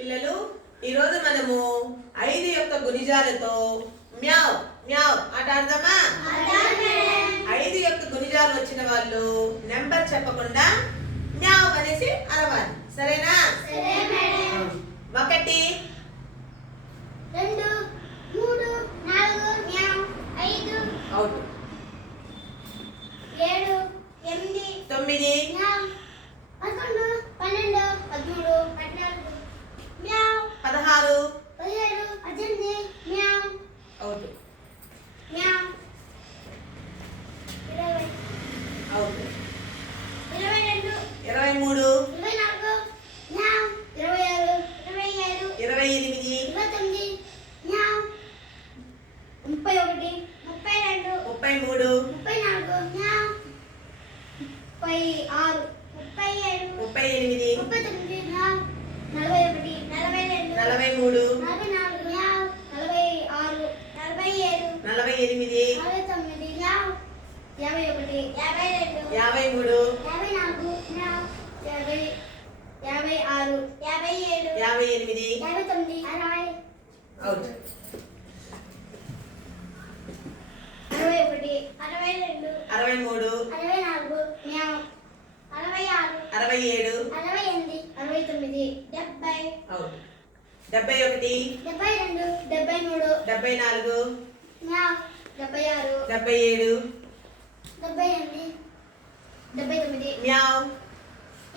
పిల్లలు ఈరోజు మనము ఐదు యొక్క గుణిజాలతో మ్యావ్ మ్యావ్ ఆట ఆడదామా? ఐదు యొక్క గుణిజాలు వచ్చిన వాళ్ళు నెంబర్ చెప్పకుండా మ్యావ్ అనేసి అరవాలి. సరేనా? ఒకటి రెండు మూడు నాలుగు మ్యావ్ ఐదు అవుట్. ఏడు ఎనిమిది తొమ్మిది మ్యావ్ పదకొండు పన్నెండు పదమూడు పద్నాలుగు మ్యావ్ మ్యావ్ అవుట్. అవుట్. ఇరవై మూడు. ఇరవై ఆరు. ఎనిమిది. ముప్పై ఒకటి. ముప్పై రెండు. ముప్పై మూడు. ముప్పై నాలుగు. ముప్పై ఆరు. ముప్పై ఏడు ముప్పై ఎనిమిది ముప్పై తొమ్మిది మ్యావ్ నలభై ఒకటి నలభై రెండు నలభై మూడు నలభై నాలుగు మ్యావ్ నలభై ఆరు నలభై ఏడు నలభై ఎనిమిది నలభై తొమ్మిది మ్యావ్ యాభై మూడు. యాభై ఆరు యాభై ఏడు యాభై ఎనిమిది. యాభై తొమ్మిది అరవై అవుట్ అరవై ఒకటి అరవై రెండు అరవై మూడు. అరవై నాలుగు అరవై ఆరు అరవై ఏడు. అరవై ఎనిమిది అరవై తొమ్మిది డెబ్బై అవుట్ డెబ్బై ఒకటి. డెబ్బై రెండు. డెబ్బై మూడు డెబ్బై నాలుగు డెబ్బై ఆరు. డెబ్బై ఏడు. డెబ్బై ఎనిమిది. డెబ్బై తొమ్మిది. మ్యావ్.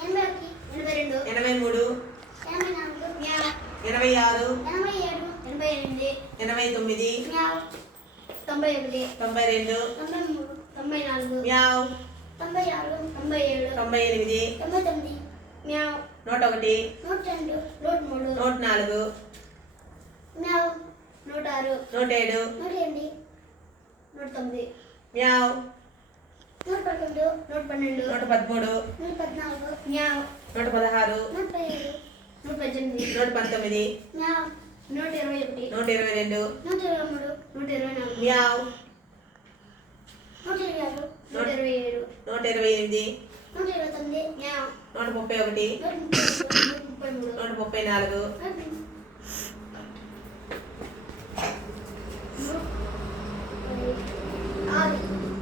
ఎనభై ఒకటి. ఎనభై రెండు. ఎనభై మూడు. ఎనభై నాలుగు. మ్యావ్. ఎనభై ఆరు. ఎనభై ఏడు. ఎనభై ఎనిమిది. ఎనభై తొమ్మిది. మ్యావ్. తొంభై ఒకటి. తొంభై రెండు. తొంభై మూడు. తొంభై నాలుగు. మ్యావ్. తొంభై ఆరు. తొంభై ఏడు. తొంభై ఎనిమిది. తొంభై తొమ్మిది. మ్యావ్. నూట ఒకటి. నూట రెండు. నూట మూడు. నూట నాలుగు. మ్యావ్. నూట ఆరు. నూట ఏడు. నూట ఎనిమిది. నూట తొమ్మిది. మ్యావ్. నూట పదకొండు నూట పన్నెండు నూట పదమూడు నూట పద్నాలుగు నూట పదహారు నూట పదిహేడు నూట పద్దెనిమిది నూట పంతొమ్మిది నూట ఇరవై ఒకటి నూట ఇరవై రెండు నూట ఇరవై మూడు నూట ఇరవై నాలుగు నూట ఇరవై ఆరు నూట ఇరవై ఏడు నూట ఇరవై ఎనిమిది నూట ఇరవై తొమ్మిది నూట ముప్పై ఒకటి నూట ముప్పై నాలుగు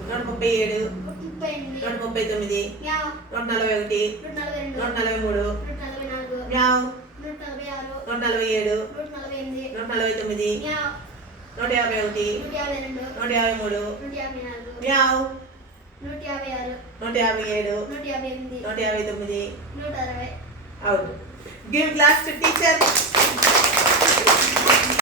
నూట ముప్పై ఏడు నూట ముప్పై తొమ్మిది నూట నలభై ఒకటి నూట నలభై మూడు మ్యావ్. నూట నలభై ఏడు నూట నలభై తొమ్మిది నూట యాభై ఒకటి నూట యాభై మూడు మ్యావ్. నూట యాభై ఆరు నూట యాభై ఏడు నూట యాభై ఎనిమిది నూట యాభై తొమ్మిది. నూట అరవై. Out. Give class to teacher